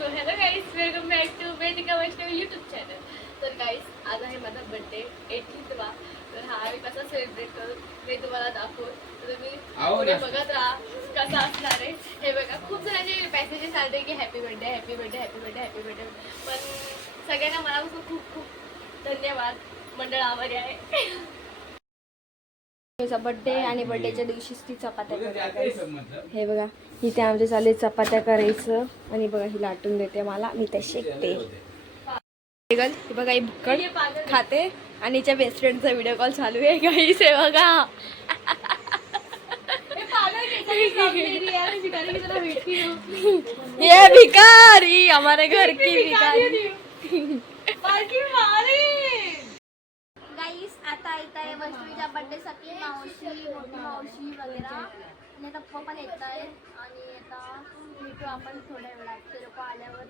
So hello guys, welcome back to Vedika Vaishnavi YouTube channel. तर guys, आज आहे माझा बर्थडे 18वा. तर हा आम्ही कसा सेलिब्रेट करू मी तुम्हाला दाखवून. तर तुम्ही पुढे बघत राहा कसा असणार आहे. हे बघा, खूप जणांचे मेसेजेस आले की happy birthday happy birthday happy birthday happy birthday. पण सगळ्यांना मनापासून खूप खूप धन्यवाद. मंडळ आभारी आहे. बर्थडे आणि बर्थडेच्या दिवशीच ती चपात्या करायचं. हे बघा, इथे आमचे चालले चपात्या करायचं आणि बघा ही लाटून देते मला, मी ते शेकते. बघा ही भुक्कड खाते आणि हिच्या बेस्ट फ्रेंडचा व्हिडिओ कॉल चालू आहे. गाईस हे बघा, ये भिखारी हमारे घर की भिखारी. गाईस आता येत आहे वैष्णवीच्या बर्थडेसाठी मावशी, मोठी मावशी वगैरे आणि आता पप्पा पण येत आहे. आणि आता भेटू आपण थोड्या वेळात, ते लोक आल्यावर.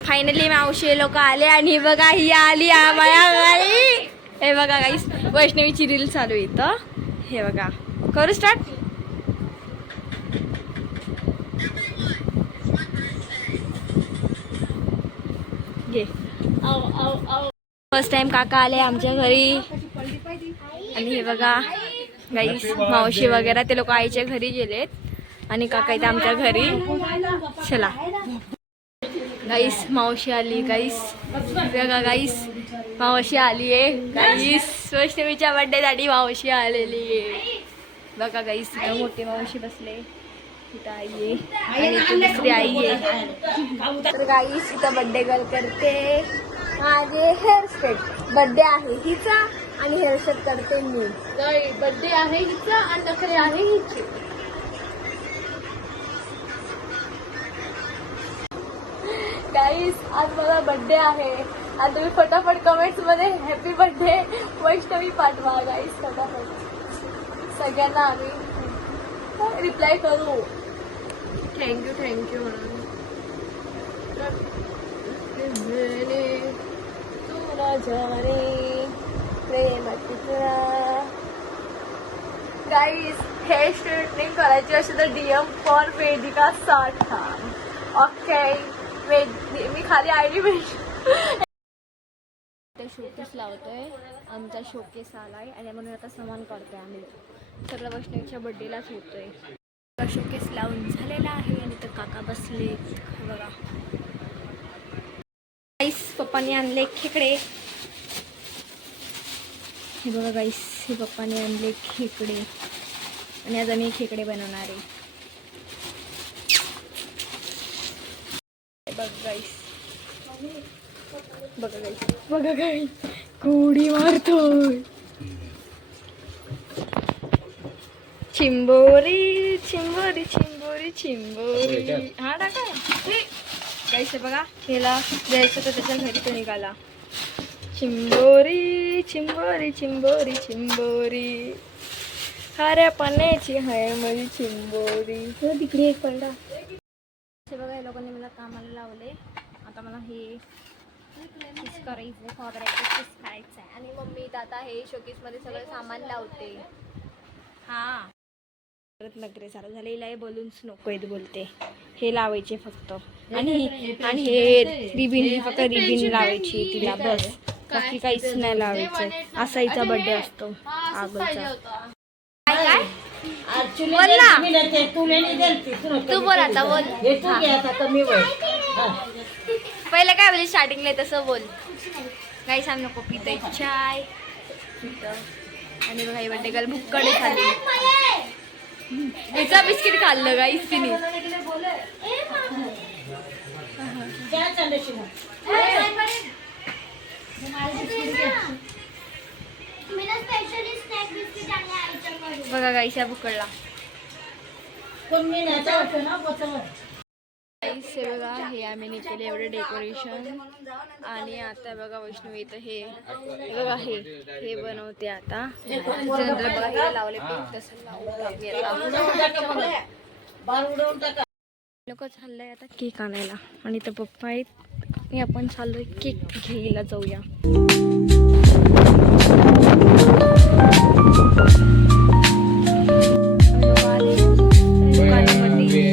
फायनली मावशी लोक आले आणि बघा ही आली आम्हाला घरी. हे बघा गाईस, वैष्णवीची रील चालू आहे इथं. हे बघा, करू स्टार्ट. घे. फर्स्ट टाइम काका आले आमच्या घरी. आणि हे बघा गाईस, मावशी वगैरे ते लोक आईच्या घरी गेलेत आणि काका इथे आमच्या घरी. चला गाईस, मावशी आली. गाईस बघा, गाईस मावशी आली आहे. गाईस वैष्णवीच्या बर्थडेसाठी मावशी आलेली आहे. बघा गाईस, इथं मोठी मावशी बसले, इथं आई आहे आणि इथं दुसरी आई आहे. तर गाईस इथं बर्थडे गर्ल करते माझे हेअरस्टाईल. बर्थडे आहे हिचा आणि हेअरस्टाईल करते मी. बर्थडे आहे हिचा आणि नखरे आहे हिचे. गाईस आज माझा बर्थडे आहे आणि तुम्ही फटाफट कमेंट्स मध्ये हॅपी बर्थडे वैष्णवी पाठवा. गाईस फटाफट सगळ्यांना आम्ही रिप्लाय करू. थँक्यू थँक्यू म्हणून. गाईस हेअर स्ट्रेटनिंग करायची असेल तर DM फॉर वेदिका 60. ओके, मी खाली आयडी भेट. शोकेस लावतोय, आमचा शोकेस आलाय आणि म्हणून आता सामान काढतोय आम्ही. सगळं वैष्णवीच्या बर्थडेलाच होतोय. शोकेस लावून झालेला आहे आणि तर काका बसले बघा. गाईस पप्पाने आणले खेकडे. हे बघा गाईस, हे पप्पाने आणले खेकडे आणि आज आम्ही खेकडे बनवणार आहे. बघा गाईस, बघा गाईस, बघा गाईस, कोडी मारतोय. चिंबोरी चिंबोरी चिंबोरी चिंबोरी. हा टाका गाईस. बघा, हेला द्यायचं तर त्याच्या घरी तो निघाला. चिंबोरी चिंबोरी चिंबोरी चिंबोरी, खाऱ्या पाण्याची हाय माझी चिंबोरी. तिकडे एक पडला. बघा, या लोकांनी मला कामाला लावले. आता मला हे किस करायचं, खोबऱ्याचं किस करायचं आहे. आणि मम्मी आता हे शोकेसमध्ये सगळं सामान लावते. हा परत नखरे चालू झालेलं आहे. बलून्स नको आहेत बोलते, हे लावायचे फक्त. आणि हे रिबिन, फक्त रिबिन लावायची तिला बस, बाकी काहीच नाही लावायचं. असाईचा बर्थडे असतो आगलचा. काय बोल ना तू, बोल आता बोल. पहिले काय बोल स्टार्टिंगला तसं बोल. काही सांग नको. पिते चाय आणि बघा बर्थडे गर्ल भुक्कडे खाल्ली. एका बिस्किट खाल्लं गाईस तिने. बघा गाईस या भुक्कडला. हे बघा, हे आम्ही केले एवढे डेकोरेशन. आणि आता बघा वैष्णवी इथं हे बघा हे बनवते आता. बघा हे लावले तसं लोक चाललंय आता केक आणायला. आणि तर पप्पा आहेत आणि आपण चाललोय केक घ्यायला जाऊया. दुकानामध्ये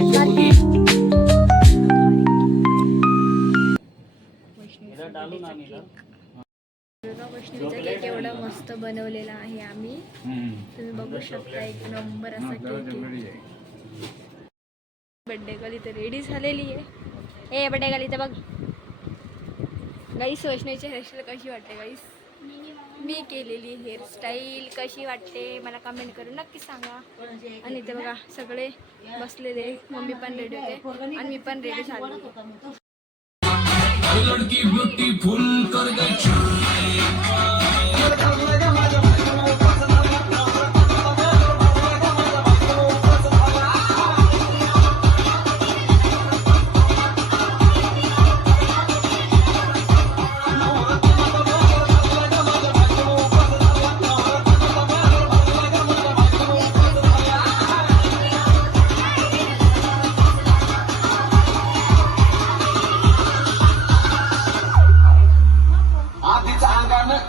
बनवलेला आहे आम्ही. तुम्ही बघू शकता एक नंबर असा केक. बर्थडे गर्ल इथे रेडी झालेली आहे. बर्थडे गर्ल इथे बघ गाईस. वैष्णवीची हेअरस्टाईल कशी वाटते गाईस? मी केलेली हेअरस्टाईल कशी वाटते मला कमेंट करून नक्की सांगा. आणि इथे बघा सगळे बसलेले. मम्मी पण रेडी होते आणि मी पण रेडी झाले.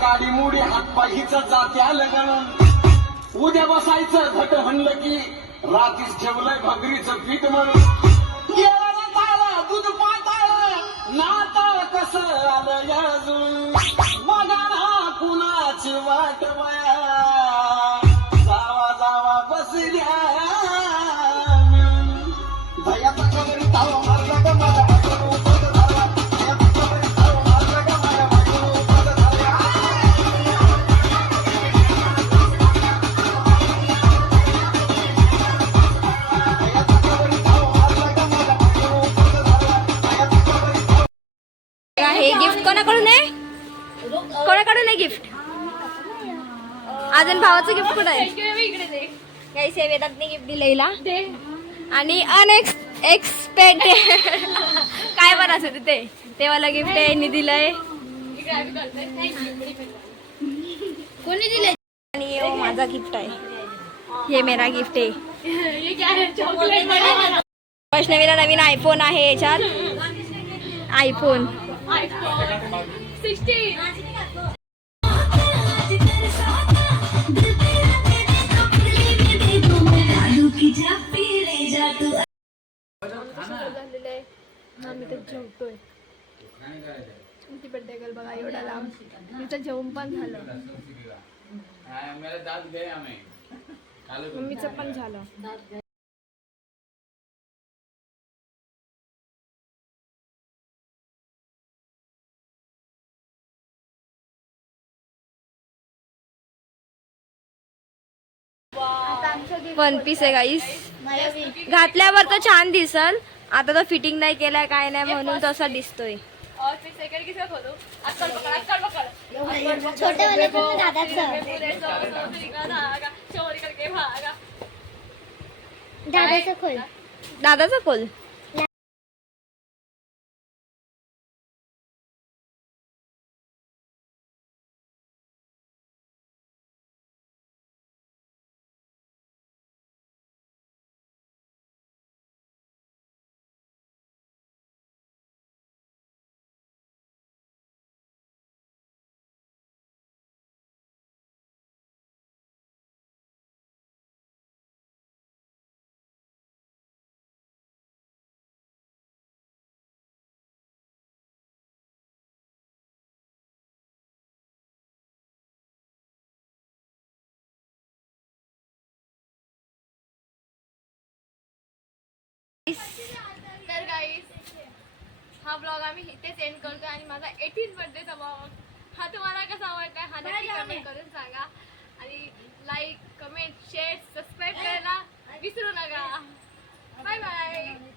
काडी मुडी हातपायीच जात्या लगन. उद्या बसायचं घट म्हणलं की रात्रीच ठेवलंय भगरीचं पीठ म्हणून. येळाला ताळ दूध पाताळ नाताळ कसं आलं अजून. बघा ना कुणाची वाट वया जावा जावा बसल्या दयाचा कबरी ताव मारला ग मला. हे गिफ्ट कोणाकडून आहे? कोणाकडून आहे गिफ्ट? अजून भावाचं गिफ्ट कुठं आहे? काही सेवेदातने गिफ्ट दिलेला आणि अनएक्सपेक्टेड काय पण असं ते वाला गिफ्ट आहे. यांनी दिलंय. कोणी दिलंय? आणि माझा गिफ्ट आहे. हे मेरा गिफ्ट आहे. वैष्णवीला नवीन आयफोन आहे. याच्यात आयफोन 16. आम्ही तर जेवतोय. ती बर्थडे गर्ल बघा एवढा लांब. तिचं जेवण पण झालं. मम्मीचं पण झालं. वन पीस आहे गाईस. घातल्यावर तर छान दिसल. आता तो फिटिंग नाही केलाय काय नाही म्हणून तसा दिसतोय. दादाचा खोल. तर गाईस हा ब्लॉग आम्ही इथेच एंड करतो. आणि माझा 18th बर्थडेचा ब्लॉग हा तुम्हाला कसा वाटला हा नक्की कमेंट करून सांगा. आणि लाईक कमेंट शेअर सबस्क्राईब करायला विसरू नका. Bye bye.